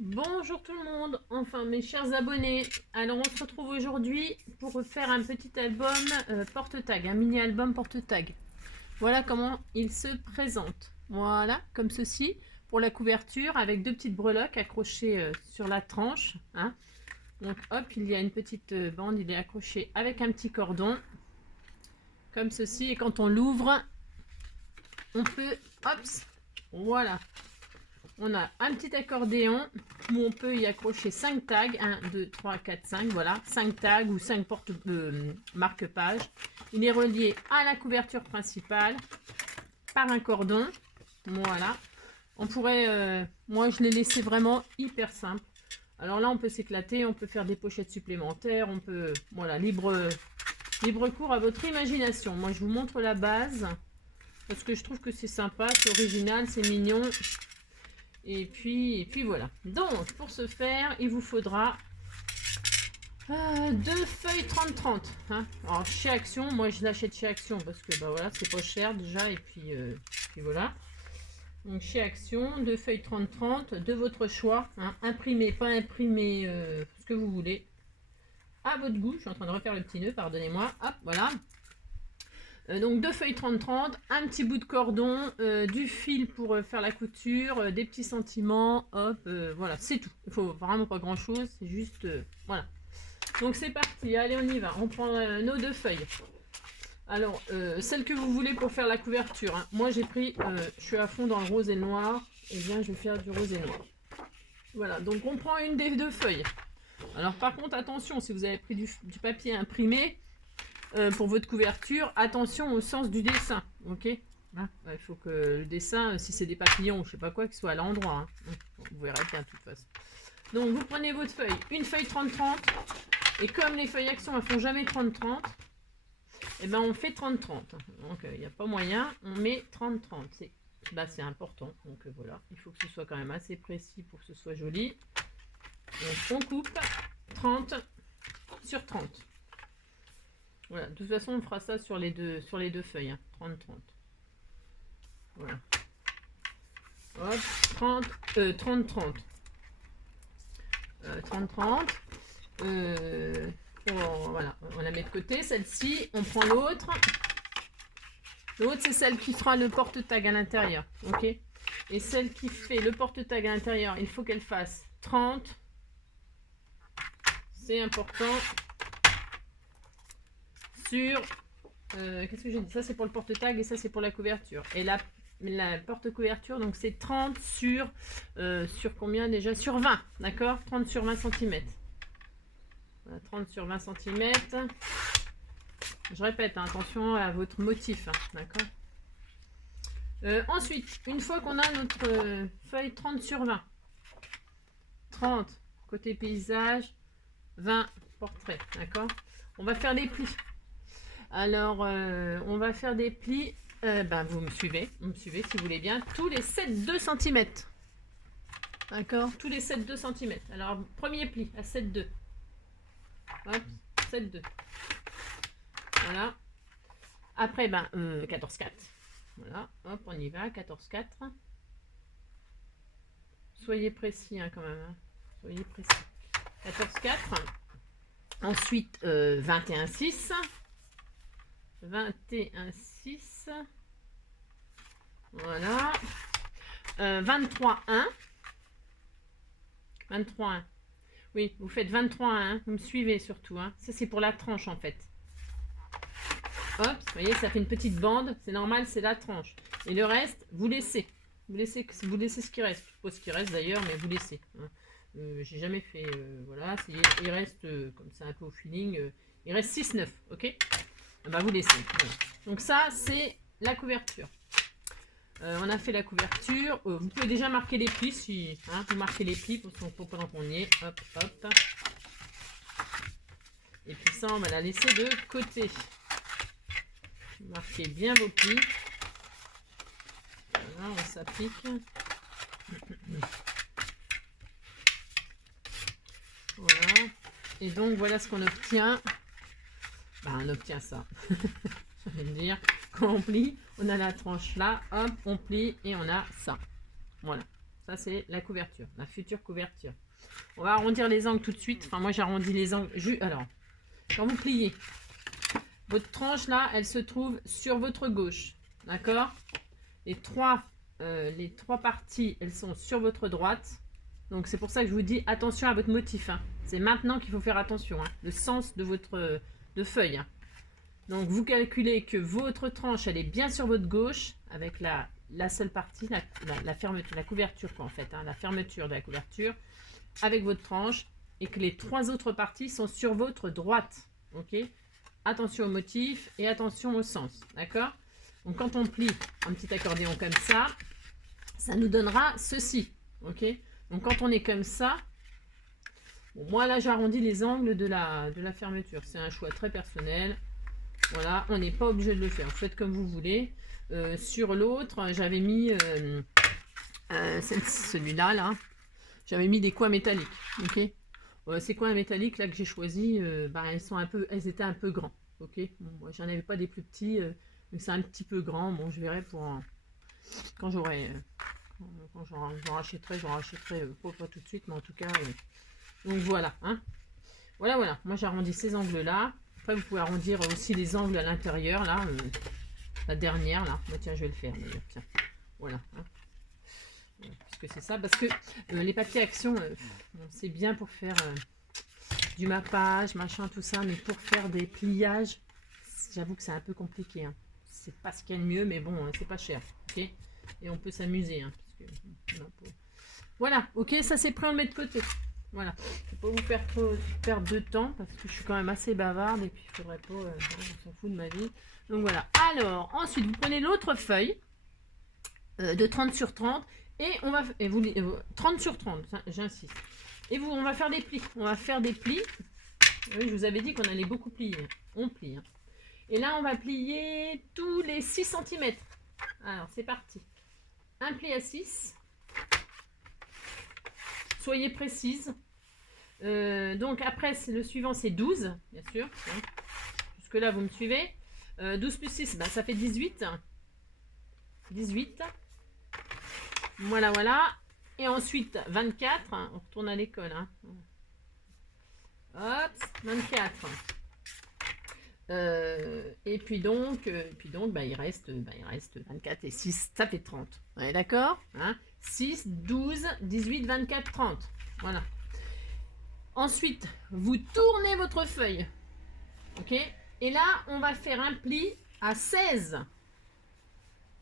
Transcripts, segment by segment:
Bonjour tout le monde, enfin mes chers abonnés. Alors on se retrouve aujourd'hui pour faire un petit album porte-tag, un mini album porte-tag. Voilà comment il se présente. Voilà, comme ceci, pour la couverture avec deux petites breloques accrochées sur la tranche. Hein. Donc hop, il y a une petite bande, il est accroché avec un petit cordon, comme ceci. Et quand on l'ouvre, on peut, hop, voilà. On a un petit accordéon où on peut y accrocher 5 tags. 1, 2, 3, 4, 5. Voilà, 5 tags ou 5 marque-pages. Il est relié à la couverture principale par un cordon. Voilà. On pourrait... moi, je l'ai laissé vraiment hyper simple. Alors là, on peut s'éclater, on peut faire des pochettes supplémentaires. On peut... Voilà, libre cours à votre imagination. Moi, je vous montre la base parce que je trouve que c'est sympa, c'est original, c'est mignon. Et puis voilà. Donc, pour ce faire, il vous faudra deux feuilles 30-30. Hein. Alors, chez Action, moi je l'achète chez Action parce que bah voilà, c'est pas cher déjà. Et puis voilà. Donc, chez Action, deux feuilles 30-30 de votre choix. Hein. Imprimé, pas imprimé, ce que vous voulez. À votre goût. Je suis en train de refaire le petit nœud, pardonnez-moi. Hop, voilà. Donc deux feuilles 30-30, un petit bout de cordon, du fil pour faire la couture, des petits sentiments, hop, voilà, c'est tout. Il faut vraiment pas grand chose, c'est juste, voilà. Donc c'est parti, allez on y va, on prend nos deux feuilles. Alors, celle que vous voulez pour faire la couverture, hein. Moi j'ai pris, je suis à fond dans le rose et le noir, et bien je vais faire du rose et noir. Voilà, donc on prend une des deux feuilles. Alors par contre attention, si vous avez pris du papier imprimé, pour votre couverture, attention au sens du dessin, ok. Il faut que le dessin, si c'est des papillons ou je sais pas quoi, qu'il soit à l'endroit. Hein. Vous verrez bien de toute façon. Donc vous prenez votre feuille, une feuille 30-30, et comme les feuilles Action elles font jamais 30-30, et ben on fait 30-30. Donc il n'y a pas moyen, on met 30-30. C'est important. Donc voilà, il faut que ce soit quand même assez précis pour que ce soit joli. Donc on coupe 30 sur 30. Voilà, de toute façon, on fera ça sur les deux feuilles, hein, 30-30. Voilà. Hop, 30-30. 30-30. Voilà, on la met de côté. Celle-ci, on prend l'autre. L'autre, c'est celle qui fera le porte-tag à l'intérieur. Ok. Et celle qui fait le porte-tag à l'intérieur, il faut qu'elle fasse 30. C'est important. Sur qu'est-ce que j'ai dit, ça c'est pour le porte-tag et ça c'est pour la couverture, et la porte-couverture, donc c'est 30 sur combien déjà, sur 20, d'accord, 30 sur 20 cm. Voilà, 30 sur 20 cm. Je répète, hein, attention à votre motif, hein, d'accord. Ensuite, une fois qu'on a notre feuille 30 sur 20, 30 côté paysage, 20 portrait, d'accord, on va faire les plis. Alors, on va faire des plis, vous me suivez si vous voulez bien, tous les 7-2 cm. D'accord, tous les 7-2 cm. Alors, premier pli à 7-2. Hop, 7-2. Voilà. Après, 14-4. Voilà, hop, on y va, 14-4. Soyez précis, hein, quand même. Hein. Soyez précis. 14-4. Ensuite, 21-6. 21-6. Voilà. 23-1. 23-1. Oui, vous faites 23-1. Vous me suivez surtout. Hein. Ça, c'est pour la tranche, en fait. Hop, vous voyez, ça fait une petite bande. C'est normal, c'est la tranche. Et le reste, vous laissez. Vous laissez ce qui reste. Je sais pas ce qui reste d'ailleurs, mais vous laissez. Hein. J'ai jamais fait... voilà, il reste, comme ça, un peu au feeling, il reste 6-9, ok. Vous laissez. Voilà. Donc ça, c'est la couverture. On a fait la couverture. Vous pouvez déjà marquer les plis. Si, hein, vous marquez les plis pendant qu'on y est. Hop, hop. Et puis ça, on va la laisser de côté. Marquez bien vos plis. Voilà, on s'applique. Voilà. Et donc, voilà ce qu'on obtient. On obtient ça. Je vais dire, quand on plie, on a la tranche là, hop, on plie et on a ça. Voilà. Ça, c'est la couverture, la future couverture. On va arrondir les angles tout de suite. Enfin, moi, j'arrondis les angles. Alors, quand vous pliez, votre tranche, là, elle se trouve sur votre gauche. D'accord? Les trois parties, elles sont sur votre droite. Donc, c'est pour ça que je vous dis attention à votre motif. Hein. C'est maintenant qu'il faut faire attention. Hein. Le sens de votre feuille. Hein. Donc, vous calculez que votre tranche, elle est bien sur votre gauche avec la seule partie, la fermeture, la couverture, quoi, en fait. Hein, la fermeture de la couverture avec votre tranche et que les trois autres parties sont sur votre droite. Ok? Attention au motif et attention au sens. D'accord? Donc, quand on plie un petit accordéon comme ça, ça nous donnera ceci. Ok? Donc, quand on est comme ça, bon, moi, là, j'arrondis les angles de la fermeture. C'est un choix très personnel. Voilà, on n'est pas obligé de le faire. Vous faites comme vous voulez. Sur l'autre, j'avais mis celui-là, là. J'avais mis des coins métalliques. Ok? Ces coins métalliques là que j'ai choisi, elles étaient un peu grands. Ok? Bon, moi, j'en avais pas des plus petits, mais c'est un petit peu grand. Bon, je verrai quand j'en rachèterai, pas tout de suite, mais en tout cas. Donc voilà, hein. Voilà. Moi, j'arrondis ces angles-là. Après, vous pouvez arrondir aussi les angles à l'intérieur, là. La dernière, là. Bah, tiens, je vais le faire, d'ailleurs. Tiens. Voilà. Hein. Puisque c'est ça. Parce que les papiers action, c'est bien pour faire du mappage, machin, tout ça. Mais pour faire des pliages, j'avoue que c'est un peu compliqué. Hein. C'est pas ce qu'il y a de mieux, mais bon, c'est pas cher. Ok? Et on peut s'amuser. Hein, Voilà. Ok, ça c'est prêt, on le met de côté. Voilà, je ne vais pas vous faire trop perdre de temps parce que je suis quand même assez bavarde et puis il faudrait pas, on s'en fout de ma vie. Donc voilà, alors ensuite vous prenez l'autre feuille de 30 sur 30 et on va, 30 sur 30, j'insiste. Et on va faire des plis, Oui, je vous avais dit qu'on allait beaucoup plier, on plie. Hein. Et là on va plier tous les 6 cm. Alors c'est parti, un pli à 6. Soyez précise. Donc après, le suivant, c'est 12, bien sûr. Jusque là, vous me suivez. 12 plus 6, ça fait 18. 18. Voilà. Et ensuite, 24. On retourne à l'école. Hein. Hop, 24. Et puis donc, il reste 24 et 6, ça fait 30. Ouais, d'accord, hein? 6, 12, 18, 24, 30. Voilà. Ensuite, vous tournez votre feuille. Ok? Et là, on va faire un pli à 16.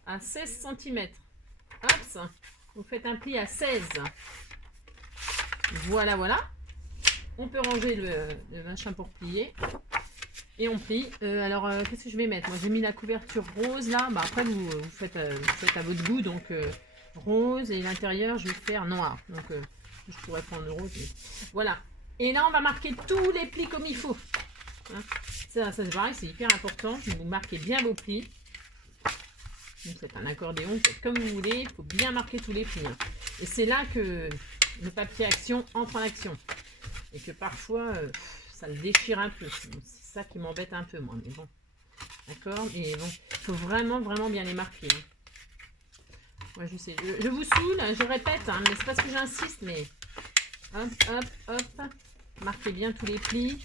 À 16 cm. Hop, vous faites un pli à 16. Voilà. On peut ranger le machin pour plier. Et on plie. Alors, qu'est-ce que je vais mettre? Moi, j'ai mis la couverture rose là. Bah, après, vous faites à votre goût. Donc, rose. Et l'intérieur, je vais faire noir. Donc, je pourrais prendre le rose. Mais... Voilà. Et là, on va marquer tous les plis comme il faut. Hein, ça c'est pareil, c'est hyper important. Vous marquez bien vos plis. Donc, c'est un accordéon. Faites comme vous voulez. Il faut bien marquer tous les plis. Hein. Et c'est là que le papier action entre en action. Et que parfois, ça le déchire un peu. C'est ça qui m'embête un peu, moi. Mais bon, d'accord. Mais bon, il faut vraiment bien les marquer. Hein. Ouais, je sais. Je vous saoule, je répète, hein, mais c'est parce que j'insiste. Mais hop. Marquez bien tous les plis.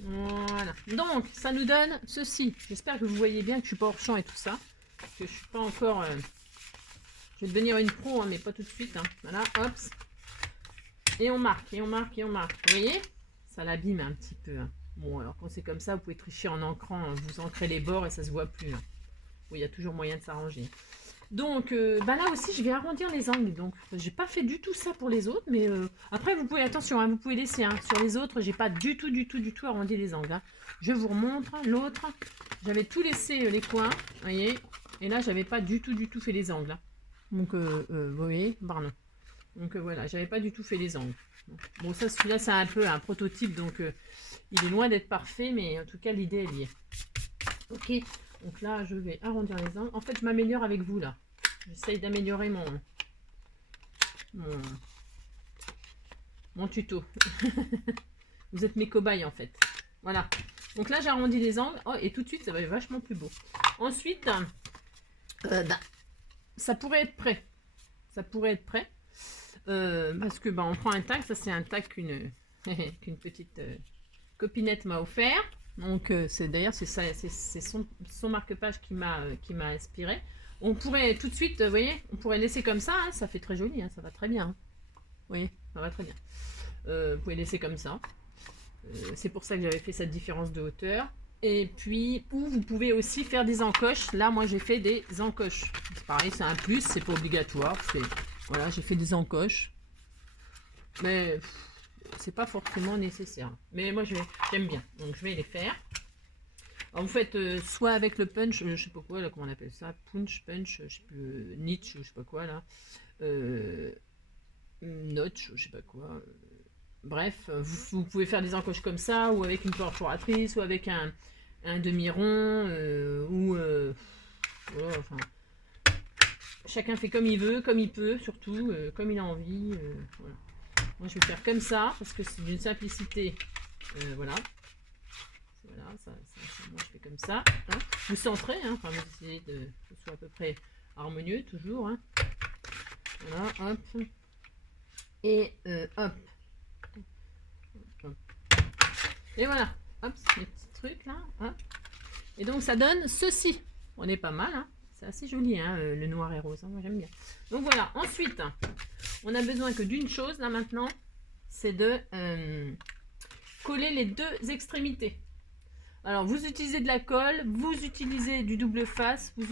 Voilà. Donc, ça nous donne ceci. J'espère que vous voyez bien que je suis pas hors champ et tout ça. Parce que je suis pas encore... Je vais devenir une pro, hein, mais pas tout de suite. Hein. Voilà, hop. Et on marque. Vous voyez? Ça l'abîme un petit peu. Hein. Bon, alors quand c'est comme ça, vous pouvez tricher en encrant. Hein. Vous ancrez les bords et ça se voit plus. Hein. Bon, il y a toujours moyen de s'arranger. Donc, là aussi, je vais arrondir les angles. Donc, j'ai pas fait du tout ça pour les autres. Mais après, vous pouvez, attention, hein, vous pouvez laisser. Hein. Sur les autres, j'ai pas du tout arrondi les angles. Hein. Je vous remontre. L'autre, j'avais tout laissé les coins. Vous voyez? Et là, j'avais pas du tout fait les angles. Hein. Donc, vous voyez? Pardon. Donc voilà, j'avais pas du tout fait les angles. Bon, ça, celui-là, c'est un peu un prototype, donc il est loin d'être parfait, mais en tout cas, l'idée, elle y est. Ok, donc là, je vais arrondir les angles. En fait, je m'améliore avec vous, là. J'essaye d'améliorer mon tuto. Vous êtes mes cobayes, en fait. Voilà. Donc là, j'arrondis les angles. Oh, et tout de suite, ça va être vachement plus beau. Ensuite, ça pourrait être prêt. ça pourrait être prêt. Parce que on prend un tac, ça c'est un tac qu'une petite copinette m'a offert. Donc c'est d'ailleurs c'est son marque-page qui m'a inspiré. On pourrait tout de suite, vous voyez, on pourrait laisser comme ça, hein, ça fait très joli, hein, ça va très bien. Hein. Vous voyez, ça va très bien. Vous pouvez laisser comme ça. C'est pour ça que j'avais fait cette différence de hauteur. Et puis, ou vous pouvez aussi faire des encoches. Là, moi, j'ai fait des encoches. C'est pareil, c'est un plus, c'est pas obligatoire. Voilà, j'ai fait des encoches. Mais c'est pas forcément nécessaire. Mais moi, j'aime bien. Donc, je vais les faire. Alors, vous faites soit avec le punch, je sais pas quoi, là, comment on appelle ça, punch, je sais plus, nitch, je sais pas quoi, là. Notch, je sais pas quoi. Bref, vous pouvez faire des encoches comme ça, ou avec une perforatrice, ou avec un demi-rond, voilà, enfin, chacun fait comme il veut, comme il peut, surtout, comme il a envie. Voilà. Moi, je vais faire comme ça, parce que c'est d'une simplicité. Voilà. Voilà, moi, je fais comme ça. Hein. Vous centrez, hein, enfin, vous essayez que ce soit à peu près harmonieux, toujours. Hein. Voilà, hop. Et hop. Et voilà, hop, les petits trucs là. Hop. Et donc ça donne ceci. On est pas mal, hein. C'est assez joli, hein, le noir et rose. Hein, moi j'aime bien. Donc voilà, ensuite, on a besoin que d'une chose là maintenant, c'est de coller les deux extrémités. Alors vous utilisez de la colle, vous utilisez du double face, vous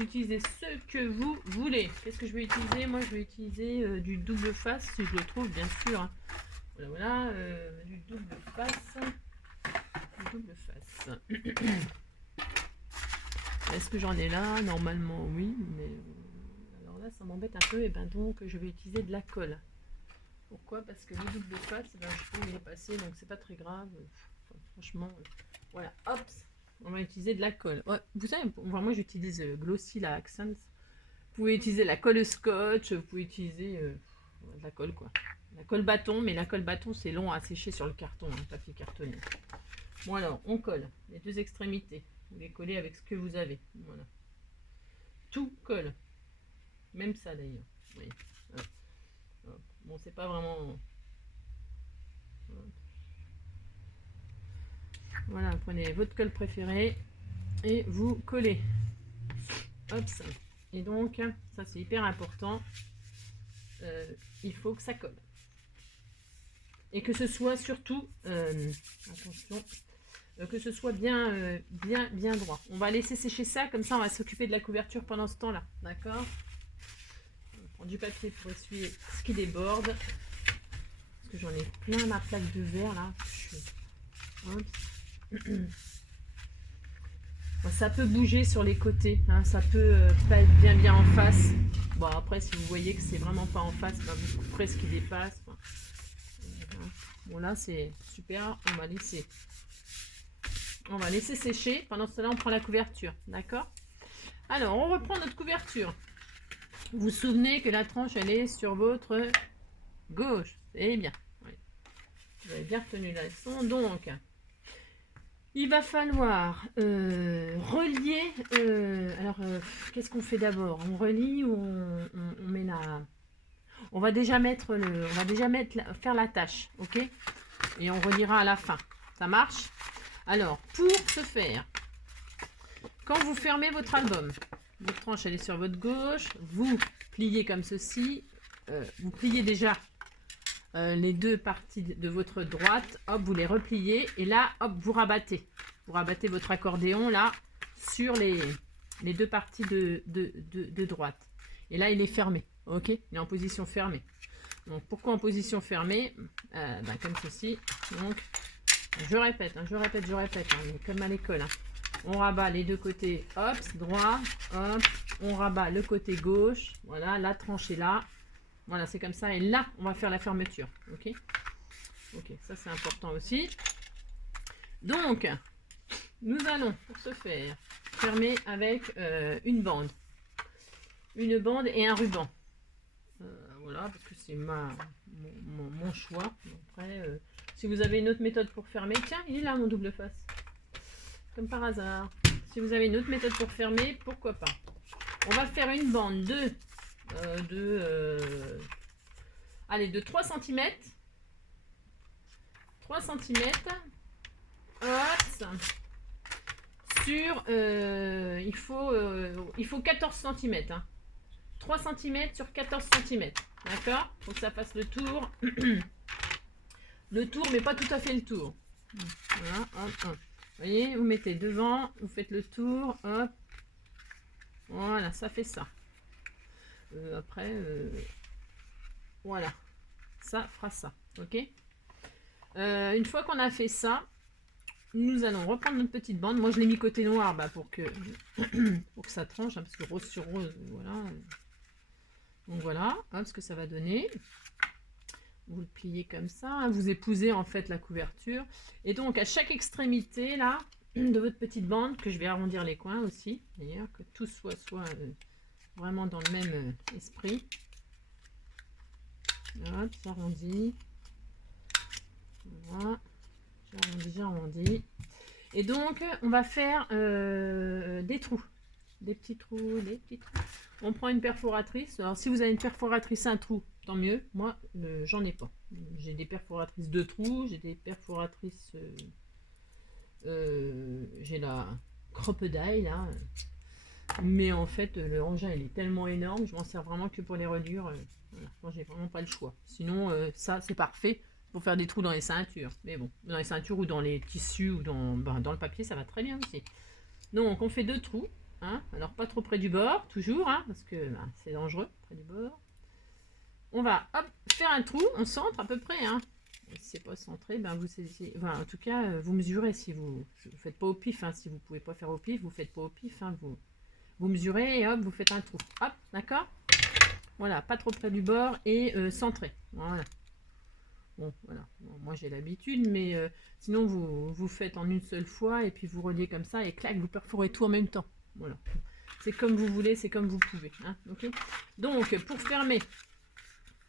utilisez ce que vous voulez. Qu'est-ce que je vais utiliser? Moi je vais utiliser du double face si je le trouve, bien sûr. Hein. Voilà, du double face. Est-ce que j'en ai là? Normalement oui, mais alors là ça m'embête un peu, et ben donc je vais utiliser de la colle. Pourquoi? Parce que le double face, je trouve il est passé, donc c'est pas très grave. Enfin, franchement, voilà, hop, on va utiliser de la colle. Ouais, vous savez, moi j'utilise Glossy la Accents. Vous pouvez utiliser la colle scotch, vous pouvez utiliser de la colle quoi. La colle bâton, mais la colle bâton c'est long à sécher sur le carton, hein, papier cartonné. Bon alors, on colle les deux extrémités. Vous les collez avec ce que vous avez. Voilà. Tout colle. Même ça d'ailleurs. Oui. Bon, c'est pas vraiment... Voilà, prenez votre colle préférée et vous collez. Hop. Et donc, ça c'est hyper important. Il faut que ça colle. Et que ce soit surtout, attention, que ce soit bien droit. On va laisser sécher ça, comme ça on va s'occuper de la couverture pendant ce temps-là. D'accord? On prend du papier pour essuyer ce qui déborde. Parce que j'en ai plein ma plaque de verre là. Ça peut bouger sur les côtés, hein, ça peut pas être bien en face. Bon après si vous voyez que c'est vraiment pas en face, bah, vous couperez ce qui dépasse. Enfin, bon là c'est super, on va laisser sécher. Pendant ce temps-là on prend la couverture, d'accord? Alors on reprend notre couverture. Vous vous souvenez que la tranche elle est sur votre gauche, c'est bien. Oui. Vous avez bien retenu la leçon. Donc il va falloir relier. Alors, qu'est-ce qu'on fait d'abord? On relie ou on met la... On va déjà mettre faire la tâche, ok? Et on reliera à la fin. Ça marche? Alors, pour ce faire, quand vous fermez votre album, votre tranche elle est sur votre gauche, vous pliez comme ceci. Vous pliez déjà les deux parties de votre droite, hop, vous les repliez et là, hop, vous rabattez. Vous rabattez votre accordéon là sur les deux parties de droite. Et là, il est fermé, ok? Il est en position fermée. Donc, pourquoi en position fermée? Comme ceci. Donc, je répète, hein, mais comme à l'école. Hein. On rabat les deux côtés, hop, droit, hop, on rabat le côté gauche, voilà, la tranche est là. Voilà, c'est comme ça. Et là, on va faire la fermeture. Ok? Ok, ça c'est important aussi. Donc, nous allons, pour ce faire, fermer avec une bande. Une bande et un ruban. Voilà, parce que c'est mon choix. Après, si vous avez une autre méthode pour fermer... Tiens, il est là mon double face. Comme par hasard. Si vous avez une autre méthode pour fermer, pourquoi pas. On va faire une bande de allez, de 3 cm. 3 cm. Hop. Sur, il faut 14 cm. Hein. 3 cm sur 14 cm. D'accord? Faut que ça fasse le tour. Le tour, mais pas tout à fait le tour. Voilà, hop, hop. Vous voyez, vous mettez devant, vous faites le tour, hop. Voilà, ça fait ça. Après, voilà. Ça fera ça, ok? Une fois qu'on a fait ça, nous allons reprendre notre petite bande. Moi, je l'ai mis côté noir pour que ça tranche, hein, parce que rose sur rose, voilà. Donc voilà, hop, ce que ça va donner. Vous le pliez comme ça, hein, vous épousez en fait la couverture. Et donc, à chaque extrémité, là, de votre petite bande, que je vais arrondir les coins aussi, d'ailleurs, que tout soit vraiment dans le même esprit. Hop, j'arrondis. Voilà. J'arrondis. Et donc, on va faire des trous. Des petits trous, des petits trous. On prend une perforatrice. Alors, si vous avez une perforatrice, un trou, tant mieux. Moi, j'en ai pas. J'ai des perforatrices de trous. J'ai des perforatrices... j'ai la Crocodile, là. Mais en fait, le engin, il est tellement énorme. Je m'en sers vraiment que pour les reliures. Voilà. Moi, j'ai vraiment pas le choix. Sinon, ça, c'est parfait pour faire des trous dans les ceintures. Mais bon, dans les ceintures ou dans les tissus ou dans le papier, ça va très bien aussi. Donc, on fait 2 trous. Hein. Alors, pas trop près du bord, toujours, hein, parce que c'est dangereux, près du bord. On va, hop, faire un trou, on centre à peu près, hein. Et si c'est pas centré, vous saisissez, enfin, en tout cas, vous mesurez, si vous faites pas au pif, hein, si vous pouvez pas faire au pif, vous faites pas au pif, hein, vous mesurez et hop, vous faites un trou. Hop, d'accord? Voilà, pas trop près du bord et centré. Voilà. Bon, voilà. Bon, moi, j'ai l'habitude, mais sinon, vous faites en une seule fois et puis vous reliez comme ça et clac, vous perforez tout en même temps. Voilà. C'est comme vous voulez, c'est comme vous pouvez. Hein, ok? Donc, pour fermer,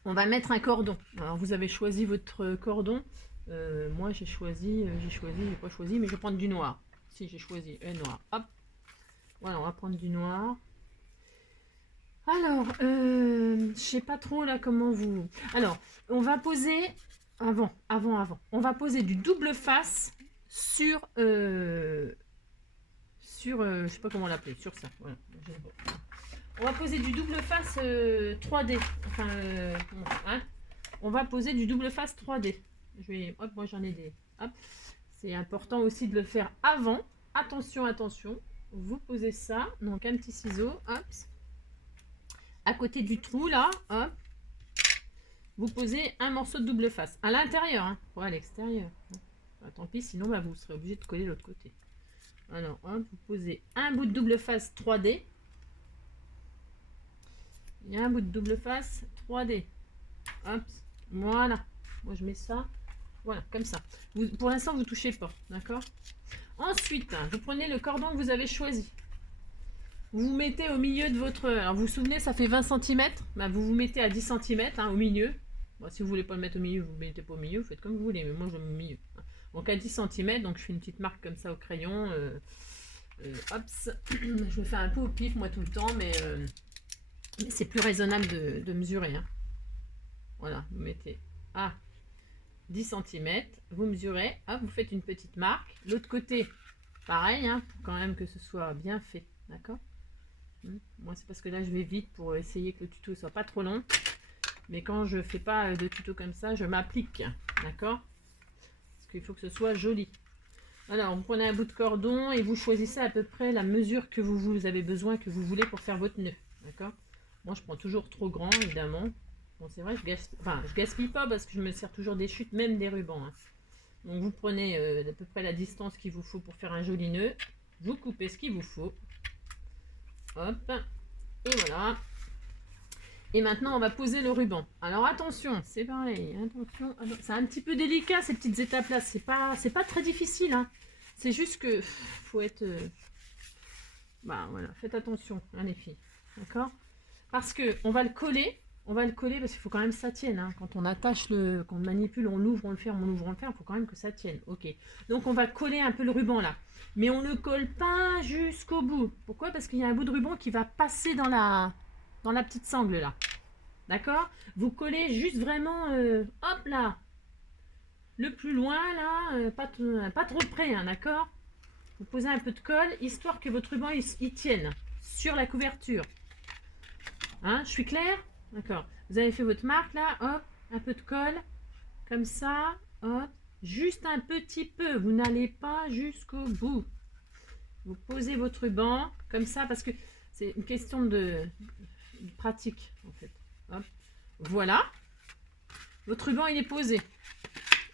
on va mettre un cordon. Alors, vous avez choisi votre cordon. Moi, j'ai pas choisi, mais je vais prendre du noir. Si, j'ai choisi noir. Hop. Voilà, on va prendre du noir. Alors, je sais pas trop là comment vous... Alors, on va poser... Avant. On va poser du double face sur... je sais pas comment l'appeler, sur ça. Voilà. On va poser du double face 3D. Enfin, hein. On va poser du double face 3D. Hop, moi j'en ai des. Hop. C'est important aussi de le faire avant. Attention, attention. Vous posez ça. Donc un petit ciseau. Hop. À côté du trou là. Hop. Vous posez un morceau de double face. À l'intérieur. Hein. Pas à l'extérieur. Tant pis, sinon vous serez obligé de coller l'autre côté. Alors, hop, vous posez un bout de double face 3D. Il y a un bout de double face 3D. Hop, voilà. Moi, je mets ça. Voilà, comme ça. Pour l'instant, vous ne touchez pas. D'accord? Ensuite, vous prenez le cordon que vous avez choisi. Vous vous mettez au milieu de votre... Alors, vous vous souvenez, ça fait 20 cm. Vous vous mettez à 10 cm hein, au milieu. Bon, si vous ne voulez pas le mettre au milieu, vous ne le mettez pas au milieu. Vous faites comme vous voulez. Mais moi, je le mets au milieu. Donc, à 10 cm. Donc, je fais une petite marque comme ça au crayon. Hop. Je me fais un peu au pif, moi, tout le temps. Mais c'est plus raisonnable de mesurer. Hein. Voilà, vous mettez à 10 cm, vous mesurez, hop, vous faites une petite marque. L'autre côté, pareil, hein, pour quand même que ce soit bien fait, d'accord? Moi, c'est parce que là, je vais vite pour essayer que le tuto soit pas trop long. Mais quand je fais pas de tuto comme ça, je m'applique, d'accord? Parce qu'il faut que ce soit joli. Alors, vous prenez un bout de cordon et vous choisissez à peu près la mesure que vous avez besoin, que vous voulez pour faire votre nœud, d'accord? Moi, je prends toujours trop grand, évidemment. Bon, c'est vrai, je gaspille pas parce que je me sers toujours des chutes, même des rubans. Hein. Donc, vous prenez à peu près la distance qu'il vous faut pour faire un joli nœud. Vous coupez ce qu'il vous faut. Hop. Et voilà. Et maintenant, on va poser le ruban. Alors, attention, c'est pareil. Attention. C'est un petit peu délicat, ces petites étapes-là. C'est pas très difficile. Hein. C'est juste que faut être... voilà, faites attention, hein, les filles. D'accord? Parce que on va le coller. On va le coller parce qu'il faut quand même que ça tienne. Hein. Quand on attache quand on manipule, on l'ouvre, on le ferme, on l'ouvre, on le ferme, il faut quand même que ça tienne. Ok. Donc on va coller un peu le ruban là. Mais on ne colle pas jusqu'au bout. Pourquoi? Parce qu'il y a un bout de ruban qui va passer dans la dans la petite sangle là. D'accord? Vous collez juste vraiment, hop là, le plus loin là, pas trop près, hein, d'accord? Vous posez un peu de colle, histoire que votre ruban il tienne sur la couverture. Hein, je suis claire? D'accord. Vous avez fait votre marque là, hop, un peu de colle, comme ça, hop, juste un petit peu, vous n'allez pas jusqu'au bout. Vous posez votre ruban, comme ça, parce que c'est une question de pratique, en fait. Hop, voilà. Votre ruban, il est posé.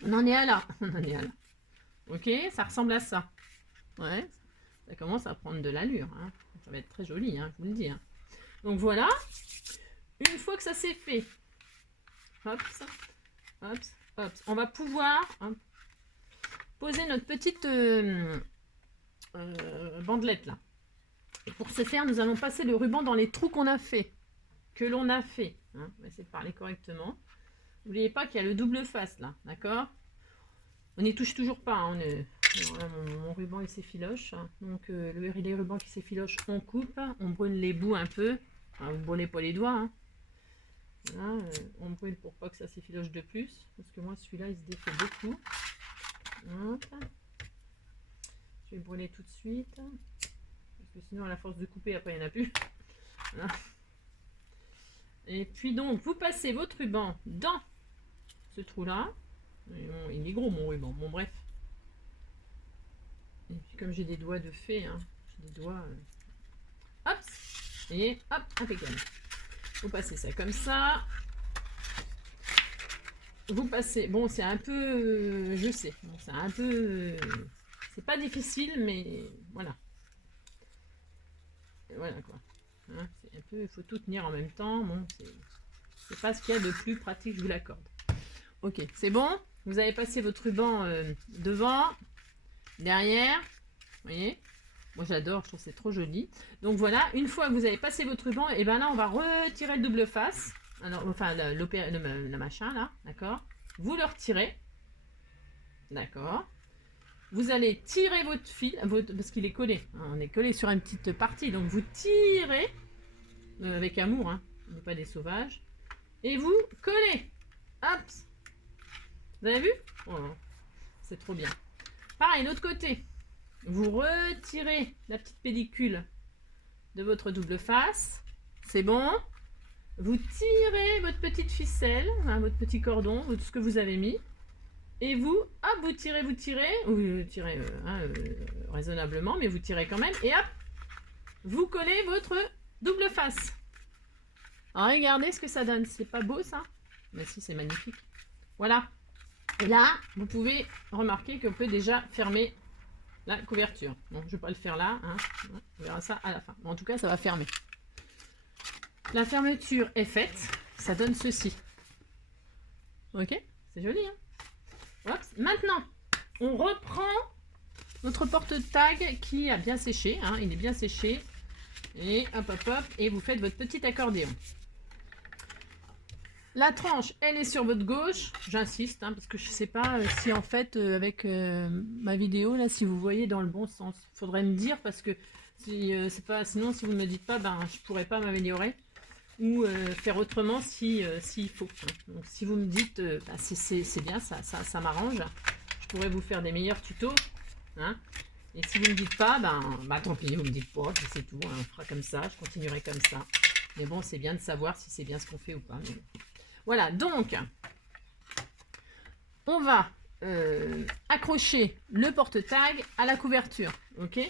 On en est à là. On en est à là. Ok, ça ressemble à ça. Ouais, ça commence à prendre de l'allure. Hein. Ça va être très joli, hein, je vous le dis. Hein. Donc voilà. Une fois que ça c'est fait, hop, hop, hop, on va pouvoir poser notre petite bandelette là. Et pour ce faire, nous allons passer le ruban dans les trous qu'on a fait, que l'on a fait. Hein. On va essayer de parler correctement. N'oubliez pas qu'il y a le double face là, d'accord? On n'y touche toujours pas. Hein. Mon ruban il s'effiloche. Hein. Donc les rubans qui s'effilochent, on coupe, on brûle les bouts un peu. Hein, vous ne brûlez pas les doigts. Hein. Là, on brûle pour pas que ça s'effiloche de plus. Parce que moi celui-là il se défait beaucoup. Hop. Je vais brûler tout de suite. Parce que sinon à la force de couper après il n'y en a plus. Voilà. Et puis donc vous passez votre ruban dans ce trou là. Il est gros mon ruban, bon bref. Et puis comme j'ai des doigts de fée, hein, j'ai des doigts... hop. Et hop, impeccable. Vous passez ça comme ça. Vous passez... Bon, c'est un peu... je sais. Bon, c'est un peu... c'est pas difficile, mais voilà. Voilà quoi. Hein, c'est un peu... Il faut tout tenir en même temps. Bon, c'est pas ce qu'il y a de plus pratique, je vous l'accorde. Ok, c'est bon. Vous avez passé votre ruban devant, derrière. Vous voyez? Moi j'adore, je trouve que c'est trop joli. Donc voilà, une fois que vous avez passé votre ruban, et ben là on va retirer le double face. Alors, enfin le machin là, d'accord? Vous le retirez. D'accord. Vous allez tirer votre fil, parce qu'il est collé. Hein, on est collé sur une petite partie. Donc vous tirez avec amour, hein, on n'est pas des sauvages. Et vous collez. Hop. Vous avez vu? Oh, c'est trop bien. Pareil, l'autre côté. Vous retirez la petite pellicule de votre double face. C'est bon. Vous tirez votre petite ficelle, hein, votre petit cordon, tout ce que vous avez mis. Et vous, hop, vous tirez. Vous tirez raisonnablement, mais vous tirez quand même. Et hop, vous collez votre double face. Alors, regardez ce que ça donne. C'est pas beau ça? Mais si, c'est magnifique. Voilà. Et là, vous pouvez remarquer qu'on peut déjà fermer la couverture. Bon, je ne vais pas le faire là. Hein. On verra ça à la fin. En tout cas, ça va fermer. La fermeture est faite. Ça donne ceci. Ok? C'est joli. Hein. Hop. Maintenant, on reprend notre porte-tag qui a bien séché. Hein. Il est bien séché. Et hop, hop, hop. Et vous faites votre petit accordéon. La tranche, elle est sur votre gauche. J'insiste, hein, parce que je ne sais pas si en fait, avec ma vidéo, là, si vous voyez dans le bon sens. Il faudrait me dire, parce que si, c'est pas, sinon, si vous ne me dites pas, ben, je ne pourrais pas m'améliorer. Ou faire autrement s'il faut. Hein. Donc, si vous me dites, ben, c'est bien, ça m'arrange. Je pourrais vous faire des meilleurs tutos. Hein. Et si vous ne me dites pas, ben, tant pis, vous me dites pas, c'est tout. Hein, on fera comme ça, je continuerai comme ça. Mais bon, c'est bien de savoir si c'est bien ce qu'on fait ou pas. Mais bon. Voilà, donc, on va accrocher le porte-tag à la couverture, ok?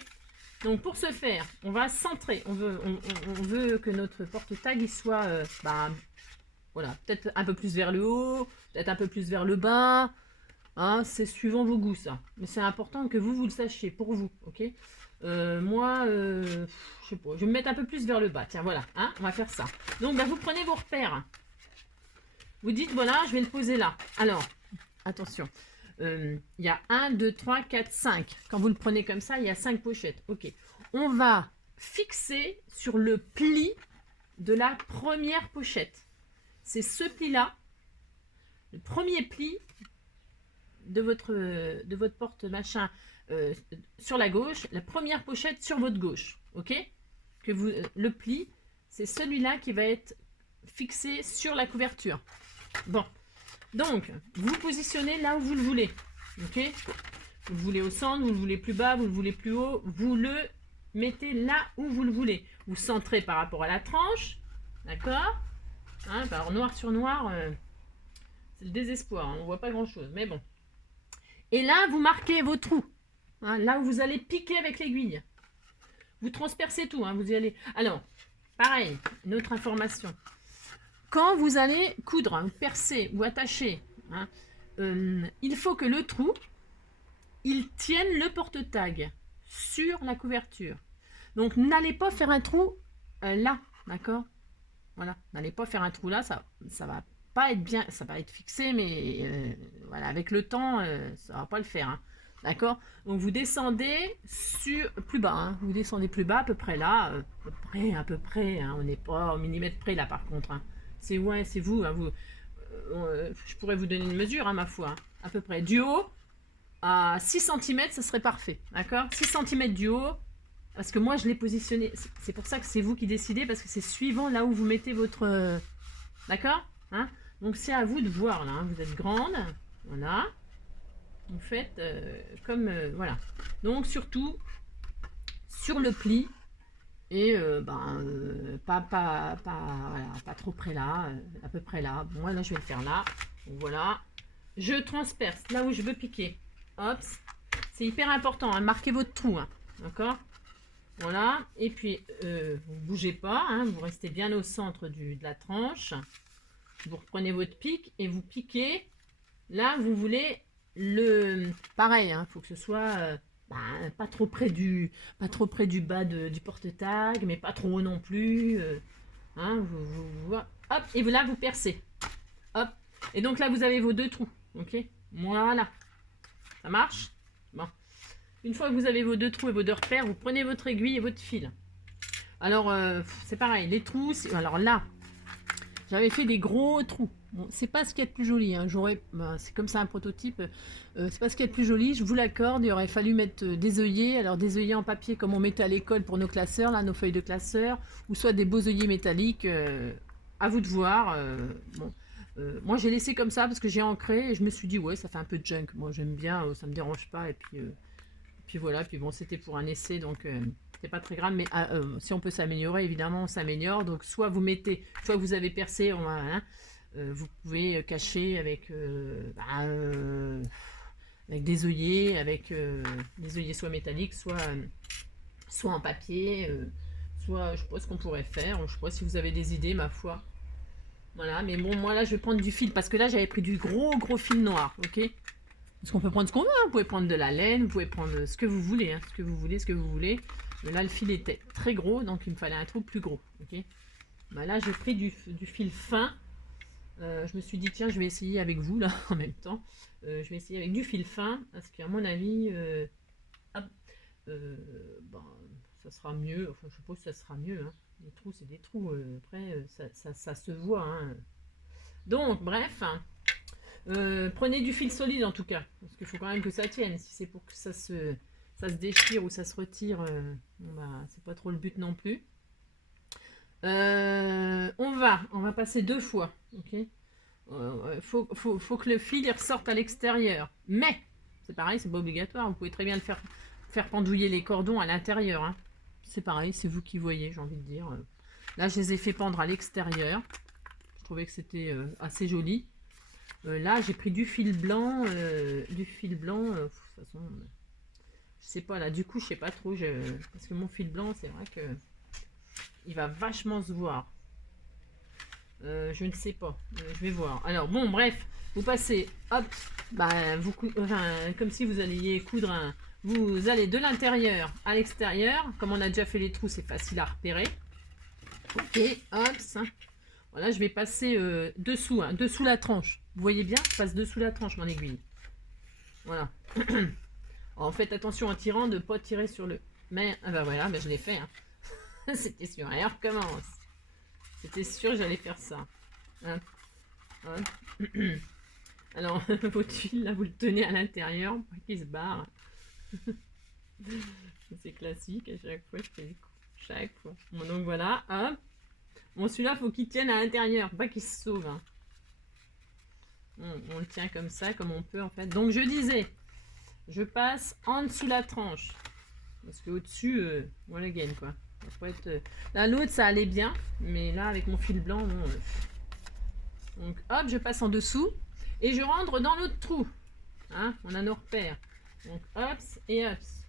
Donc, pour ce faire, on va centrer. On veut que notre porte-tag, il soit, voilà, peut-être un peu plus vers le haut, peut-être un peu plus vers le bas. Hein, c'est suivant vos goûts, ça. Mais c'est important que vous le sachiez, pour vous, ok? Moi, je sais pas, je vais me mettre un peu plus vers le bas. Tiens, voilà, hein, on va faire ça. Donc, vous prenez vos repères. Vous dites, voilà, je vais le poser là. Alors, attention, il y a 1, 2, 3, 4, 5. Quand vous le prenez comme ça, il y a 5 pochettes. Ok. On va fixer sur le pli de la première pochette. C'est ce pli-là, le premier pli de votre porte-machin sur la gauche, la première pochette sur votre gauche. Ok? Que vous, le pli c'est celui-là qui va être fixé sur la couverture. Bon, donc, vous positionnez là où vous le voulez. Ok? Vous le voulez au centre, vous le voulez plus bas, vous le voulez plus haut. Vous le mettez là où vous le voulez. Vous centrez par rapport à la tranche. D'accord? Hein, alors, noir sur noir, c'est le désespoir. Hein, on ne voit pas grand-chose, mais bon. Et là, vous marquez vos trous. Hein, là où vous allez piquer avec l'aiguille. Vous transpercez tout. Hein, vous y allez. Alors, pareil, une autre information. Quand vous allez coudre, hein, percer ou attacher, hein, il faut que le trou, il tienne le porte-tag sur la couverture. Donc, n'allez pas faire un trou là, d'accord? Voilà, n'allez pas faire un trou là, ça va pas être bien, ça va être fixé, mais voilà, avec le temps, ça va pas le faire, hein, d'accord? Donc, vous descendez sur plus bas, hein, vous descendez plus bas, à peu près là, à peu près, hein, on n'est pas au millimètre près là, par contre, hein. C'est ouais, c'est vous, hein, je pourrais vous donner une mesure, hein, ma foi, hein, à peu près. Du haut à 6 cm, ça serait parfait, d'accord? 6 cm du haut, parce que moi je l'ai positionné, c'est pour ça que c'est vous qui décidez, parce que c'est suivant là où vous mettez votre... d'accord, hein? Donc c'est à vous de voir là, hein. Vous êtes grande, voilà, vous faites comme... voilà, donc surtout sur le pli, et pas trop près là, à peu près là. Bon, moi là je vais le faire là, donc voilà, je transperce là où je veux piquer. Hop, c'est hyper important, hein, marquez votre trou, hein, d'accord? Voilà, et puis vous ne bougez pas, hein, vous restez bien au centre de la tranche. Vous reprenez votre pic et vous piquez. Là, vous voulez le... Pareil, il faut que ce soit pas trop près du bas du porte-tag, mais pas trop haut non plus. Hein, hop, et là, vous percez. Hop, et donc là, vous avez vos deux trous. Ok, voilà. Ça marche? Bon. Une fois que vous avez vos deux trous et vos deux repères, vous prenez votre aiguille et votre fil. Alors, c'est pareil, les trous... Alors là, j'avais fait des gros trous. Bon, c'est pas ce qu'il y a de plus joli. Hein. C'est comme ça un prototype. C'est pas ce qu'il y a de plus joli. Je vous l'accorde. Il aurait fallu mettre des œillets. Alors des œillets en papier comme on mettait à l'école pour nos classeurs, là, nos feuilles de classeurs, ou soit des beaux œillets métalliques. À vous de voir. Bon. Moi j'ai laissé comme ça parce que j'ai ancré et je me suis dit ouais ça fait un peu de junk. Moi j'aime bien, ça me dérange pas et puis voilà. Puis bon c'était pour un essai donc c'est pas très grave, mais si on peut s'améliorer, évidemment, on s'améliore. Donc, soit vous mettez, soit vous avez percé, hein, vous pouvez cacher avec des œillets, des œillets soit métalliques, soit en papier, soit, je sais pas ce qu'on pourrait faire. Je sais pas si vous avez des idées, ma foi. Voilà, mais bon, moi là, je vais prendre du fil, parce que là, j'avais pris du gros fil noir, ok? Parce qu'on peut prendre ce qu'on veut, hein. Vous pouvez prendre de la laine, vous pouvez prendre ce que vous voulez, hein, ce que vous voulez. Mais là, le fil était très gros, donc il me fallait un trou plus gros. Ok. Bah là, j'ai pris du fil fin. Je me suis dit, tiens, je vais essayer avec vous, là, en même temps. Je vais essayer avec du fil fin, parce qu'à mon avis, ça sera mieux. Enfin, je suppose que ça sera mieux. Hein. Les trous, c'est des trous. Après, ça se voit. Hein. Donc, bref... prenez du fil solide en tout cas, parce qu'il faut quand même que ça tienne. Si c'est pour que ça se déchire ou ça se retire, c'est pas trop le but non plus. On va passer 2 fois, ok. Faut que le fil il ressorte à l'extérieur, mais c'est pareil, c'est pas obligatoire. Vous pouvez très bien le faire pendouiller les cordons à l'intérieur. Hein. C'est pareil, c'est vous qui voyez, j'ai envie de dire. Là, je les ai fait pendre à l'extérieur. Je trouvais que c'était assez joli. Là, j'ai pris du fil blanc. De toute façon, je sais pas, là, du coup, je sais pas trop. Parce que mon fil blanc, c'est vrai que il va vachement se voir. Je ne sais pas. Je vais voir. Alors, bon, bref, vous passez, hop, comme si vous alliez coudre vous allez de l'intérieur à l'extérieur. Comme on a déjà fait les trous, c'est facile à repérer. Ok, hop, ça. Voilà, je vais passer dessous, hein, dessous la tranche. Vous voyez bien, je passe dessous la tranche, mon aiguille. Voilà. Alors, faites attention en tirant de ne pas tirer sur le... Mais, voilà, je l'ai fait. Hein. C'était sûr. Allez, on recommence. C'était sûr que j'allais faire ça. Hein. Alors, votre fil, là, vous le tenez à l'intérieur pour qu'il se barre. C'est classique, à chaque fois, je fais les coups. Chaque fois. Bon, donc voilà, hop. Bon, celui-là, faut qu'il tienne à l'intérieur, pas qu'il se sauve. Hein. On le tient comme ça, comme on peut en fait. Donc je disais, je passe en dessous la tranche. Parce qu'au-dessus, voilà gain quoi. Ça peut être, là, l'autre, ça allait bien. Mais là, avec mon fil blanc, non. Donc hop, je passe en dessous. Et je rentre dans l'autre trou. Hein, on a nos repères. Donc hops et hops.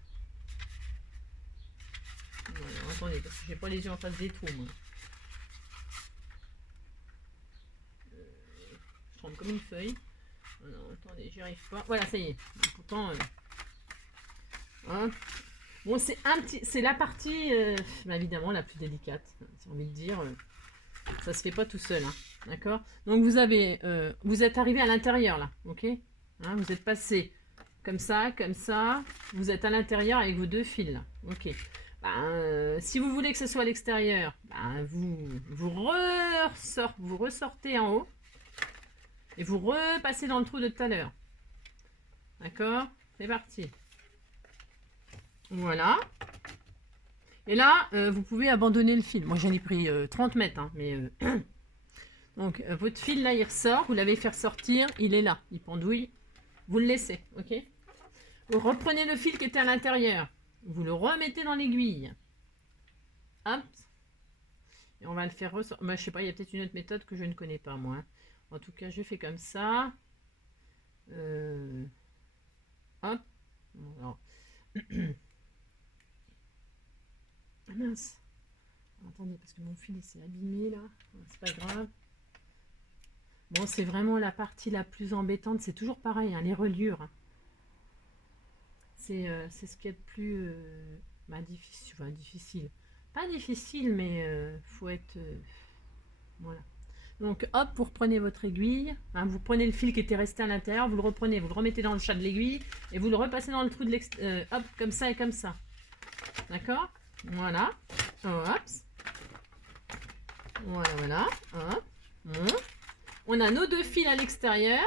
Voilà, attendez, parce que j'ai pas les yeux en face des trous, moi. Je tremble comme une feuille. Non, attendez, j'y arrive pas. Voilà, ça y est. Pourtant, bon, c'est la partie, bah, évidemment, la plus délicate. J'ai envie de dire, ça se fait pas tout seul, hein, d'accord. Donc vous avez, vous êtes arrivé à l'intérieur là, ok. Hein, vous êtes passé comme ça, comme ça. Vous êtes à l'intérieur avec vos deux fils là, ok. Ben, si vous voulez que ce soit à l'extérieur, ben, vous ressortez en haut et vous repassez dans le trou de tout à l'heure. D'accord? C'est parti. Voilà. Et là, vous pouvez abandonner le fil. Moi, j'en ai pris 30 mètres. Hein, mais, donc, votre fil, là, il ressort. Vous l'avez fait ressortir. Il est là. Il pendouille. Vous le laissez. Ok? Vous reprenez le fil qui était à l'intérieur. Vous le remettez dans l'aiguille. Hop. Et on va le faire ressortir. Bah, je sais pas, il y a peut-être une autre méthode que je ne connais pas, moi. Hein. En tout cas, je fais comme ça. Hop. Alors. Ah mince. Attendez, parce que mon fil il s'est abîmé là. C'est pas grave. Bon, c'est vraiment la partie la plus embêtante. C'est toujours pareil, hein, les reliures. Hein. C'est ce qui est le plus bah, difficile. Enfin, difficile. Pas difficile, mais faut être... voilà. Donc hop, vous reprenez votre aiguille. Hein, vous prenez le fil qui était resté à l'intérieur. Vous le reprenez, vous le remettez dans le chat de l'aiguille. Et vous le repassez dans le trou de l'extérieur. Hop, comme ça et comme ça. D'accord? Voilà. Hop. Voilà, voilà. Hop. On a nos deux fils à l'extérieur.